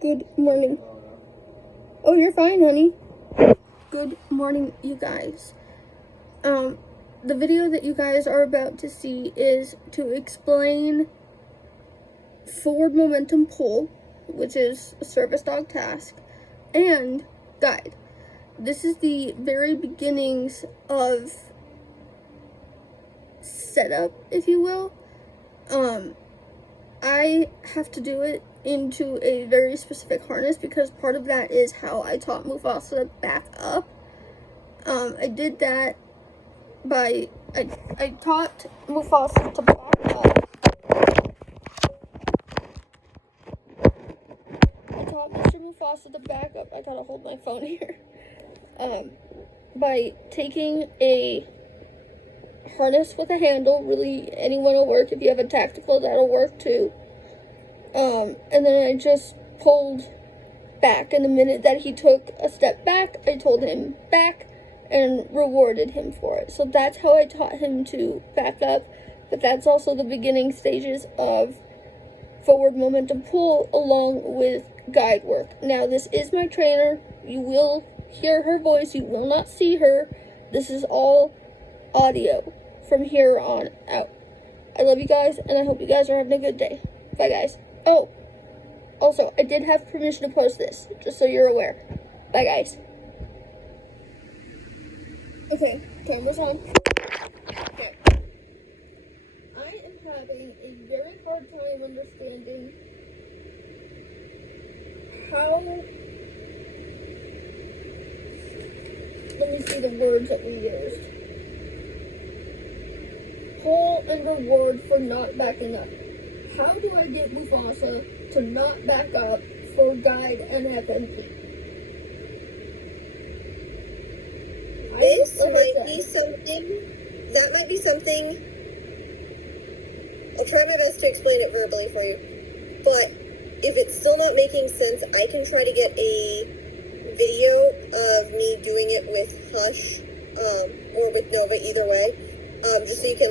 Good morning. Oh, you're fine, honey. Good morning, you guys. The video that you guys are about to see is to explain forward momentum pull, which is a service dog task, and guide. This is the very beginnings of setup, if you will. I have to do it into a very specific harness because part of that is how I taught Mufasa to back up. I did that by, I taught Mufasa to back up. I taught Mr. Mufasa to back up. I gotta hold my phone here. By taking a harness with a handle, really anyone will work. If you have a tactical, that'll work too. And then I just pulled back, and the minute that he took a step back, I told him back and rewarded him for it. So that's how I taught him to back up, but that's also the beginning stages of forward momentum pull along with guide work. Now, this is my trainer. You will hear her voice. You will not see her. This is all audio from here on out. I love you guys, and I hope you guys are having a good day. Bye, guys. Oh, also, I did have permission to post this, just so you're aware. Bye, guys. Okay, camera's on. Okay. I am having a very hard time understanding how... Let me see the words that we used. Pull and reward for not backing up. How do I get Mufasa to not back up for guide and FMP? This might be something, that might be something, I'll try my best to explain it verbally for you, but if it's still not making sense, I can try to get a video of me doing it with Hush, or with Nova, either way, just so you can,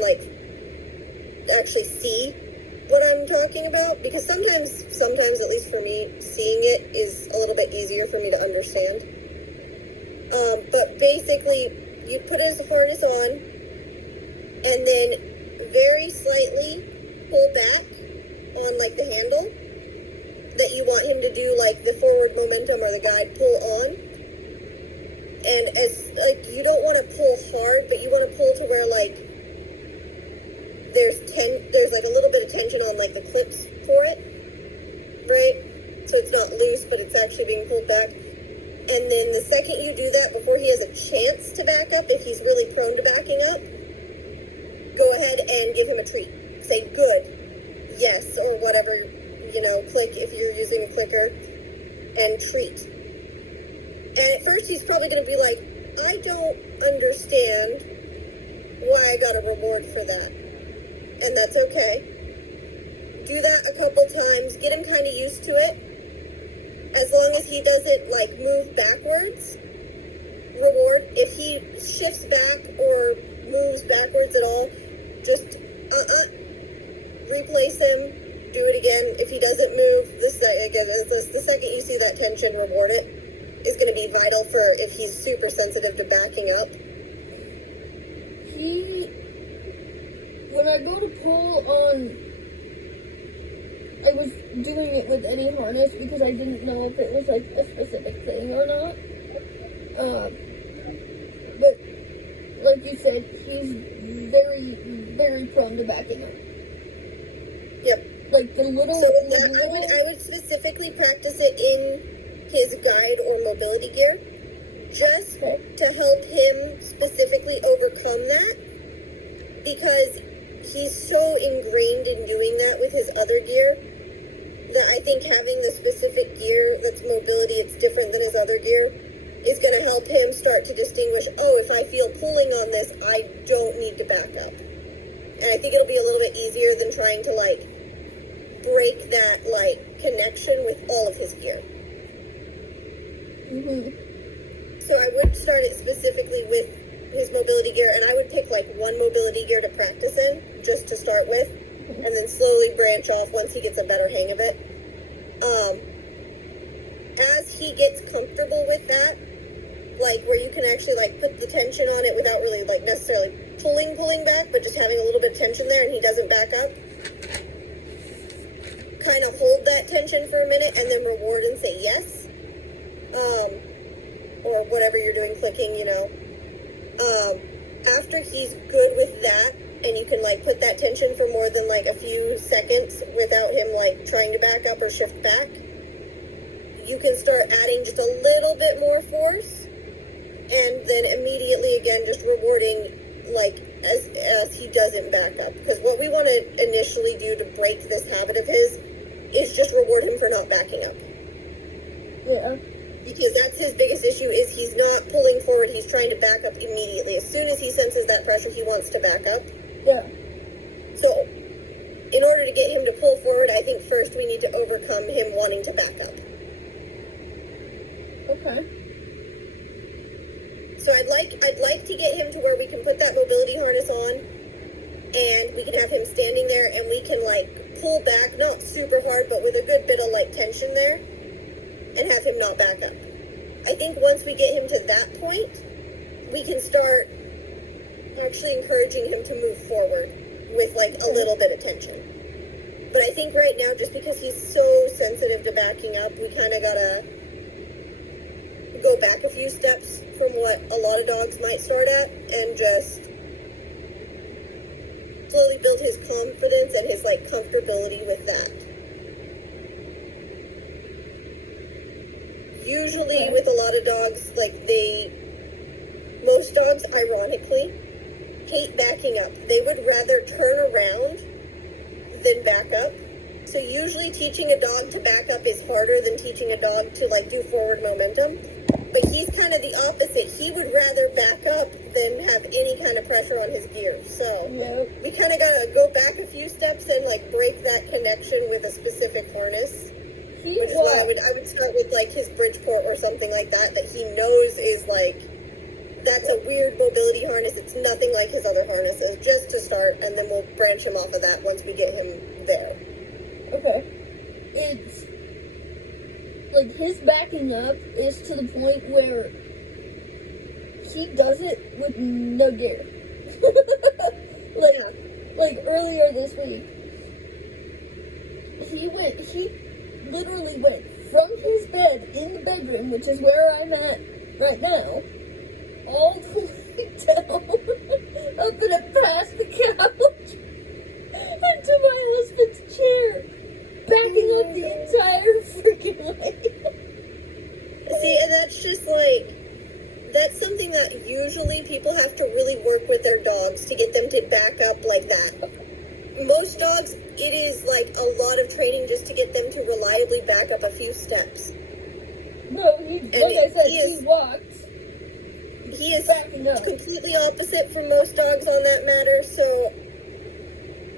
actually see what I'm talking about, because sometimes, at least for me, seeing it is a little bit easier for me to understand. But basically, you put his harness on, and then very slightly pull back on, the handle that you want him to do, the forward momentum or the guide pull on. And you don't want to pull hard, but you want to pull to where, there's a little bit of tension on, the clips for it, right? So it's not loose, but it's actually being pulled back. And then the second you do that, before he has a chance to back up, if he's really prone to backing up, go ahead and give him a treat. Say, good, yes, or whatever, click if you're using a clicker, and treat. And at first he's probably going to be like, I don't understand why I got a reward for that. And that's okay. Do that a couple times, get him kind of used to it. As long as he doesn't, move backwards, reward. If he shifts back or moves backwards at all, just, replace him, do it again. If he doesn't move, the second you see that tension, reward it. Is going to be vital for if he's super sensitive to backing up. When I go to pull on... I was doing it with any harness because I didn't know if it was a specific thing or not. But like you said, he's very, very prone to backing up. Yep. I would specifically practice it in his guide or mobility gear, just to help him specifically overcome that, because he's so ingrained in doing that with his other gear that I think having the specific gear that's mobility, it's different than his other gear, is going to help him start to distinguish, oh, if I feel pulling on this, I don't need to back up. And I think it'll be a little bit easier than trying to, break that, connection with all of his gear. Mm-hmm. So I would start it specifically with his mobility gear, and I would pick, one mobility gear to practice in, just to start with, and then slowly branch off once he gets a better hang of it. he gets comfortable with that, like where you can actually like put the tension on it without really like necessarily pulling back, but just having a little bit of tension there and he doesn't back up, kind of hold that tension for a minute and then reward and say yes. Or whatever you're doing, clicking, you know. After he's good with that, and you can like put that tension for more than like a few seconds without him like trying to back up or shift back, you can start adding just a little bit more force, and then immediately again just rewarding like as he doesn't back up. Because what we want to initially do to break this habit of his is just reward him for not backing up. Yeah. Because that's his biggest issue, is he's not pulling forward, he's trying to back up immediately. As soon as he senses that pressure, he wants to back up. Yeah. So, in order to get him to pull forward, I think first we need to overcome him wanting to back up. Okay. So I'd like to get him to where we can put that mobility harness on, and we can have him standing there, and we can like pull back, not super hard, but with a good bit of like tension there, and have him not back up. I think once we get him to that point, we can start actually encouraging him to move forward with like a little bit of tension. But I think right now, just because he's so sensitive to backing up, we kind of gotta go back a few steps from what a lot of dogs might start at and just slowly build his confidence and his like comfortability with that. Usually with a lot of dogs, like most dogs, ironically, hate backing up. They would rather turn around than back up. So usually teaching a dog to back up is harder than teaching a dog to like do forward momentum. But he's kind of the opposite. He would rather back up than have any kind of pressure on his gears. So we kind of gotta go back a few steps and like break that connection with a specific harness. Which is why I would start with like his Bridgeport or something like that he knows is like, that's a weird mobility harness. It's nothing like his other harnesses, just to start, and then we'll branch him off of that once we get him there. Okay. It's like his backing up is to the point where he does it with no gear. like earlier this week, he literally went from his bed in the bedroom, which is where I'm at right now, all the way down, up and past the couch, into my husband's chair, backing up the entire freaking way. See, and that's just like, that's something that usually people have to really work with their dogs to get them to back up like that. Most dogs, it is like a lot of training just to get them to reliably back up a few steps. No, he walked. He is completely opposite from most dogs on that matter, so,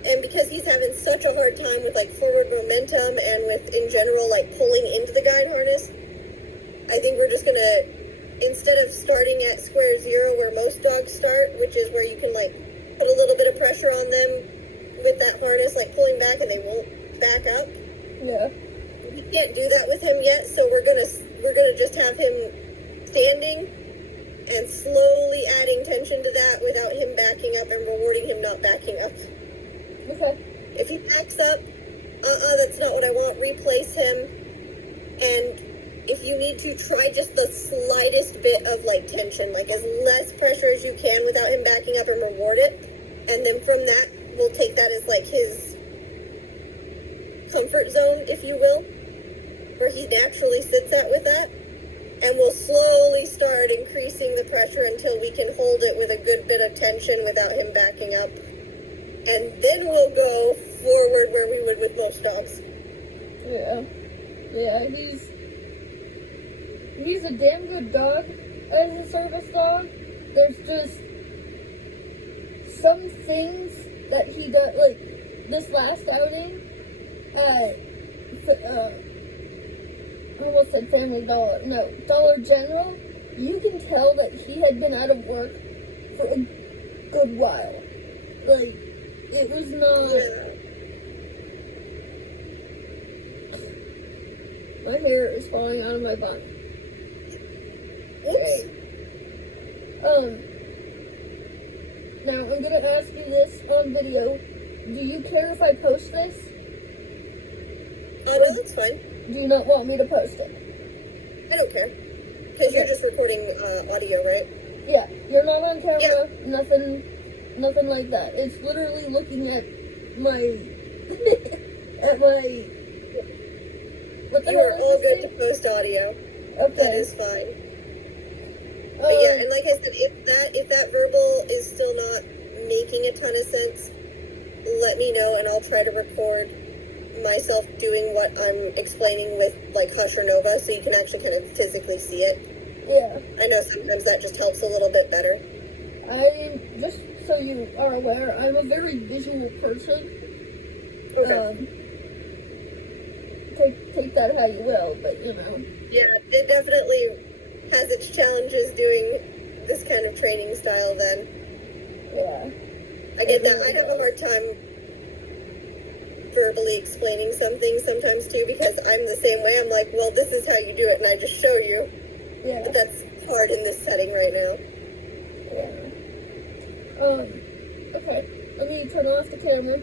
and because he's having such a hard time with like forward momentum and with, in general, like pulling into the guide harness, I think we're just gonna, instead of starting at square zero where most dogs start, which is where you can like put a little bit of pressure on them with that harness, like pulling back and they won't back up. Yeah. We can't do that with him yet, so we're gonna just have him standing and slowly adding tension to that without him backing up and rewarding him not backing up. Okay. If he backs up, that's not what I want. Replace him, and if you need to, try just the slightest bit of like tension, like as less pressure as you can without him backing up, and reward it. And then from that, we'll take that as like his comfort zone, if you will, where he naturally sits at with that. And we'll slowly start increasing the pressure until we can hold it with a good bit of tension without him backing up. And then we'll go forward where we would with most dogs. Yeah. Yeah, he's a damn good dog as a service dog. There's just some things that he does, like this last outing, I almost said Family Dollar. No, Dollar General. You can tell that he had been out of work for a good while. Like, it was not... My hair is falling out of my body. Oops. Now I'm gonna ask you this on video. Do you care if I post this? Oh, no, that's fine. Do you not want me to post it? I don't care. Because you're just recording audio, right? Yeah, you're not on camera, Yeah. nothing like that. It's literally looking at my, at my, what the You hell are is all this good to thing? post audio. Okay. That is fine. But yeah, and like I said, if that verbal is still not making a ton of sense, let me know and I'll try to record myself doing what I'm explaining with like Hush or Nova so you can actually kind of physically see it. Yeah. I know sometimes that just helps a little bit better. Just so you are aware, I'm a very visual person. Okay. Take that how you will, but you know. Yeah, it definitely has its challenges doing this kind of training style then. Yeah. I get that. I have a hard time verbally explaining something sometimes too because I'm the same way. I'm like, well, this is how you do it, and I just show you. Yeah. But that's hard in this setting right now. Yeah. Okay. Let me turn off the camera.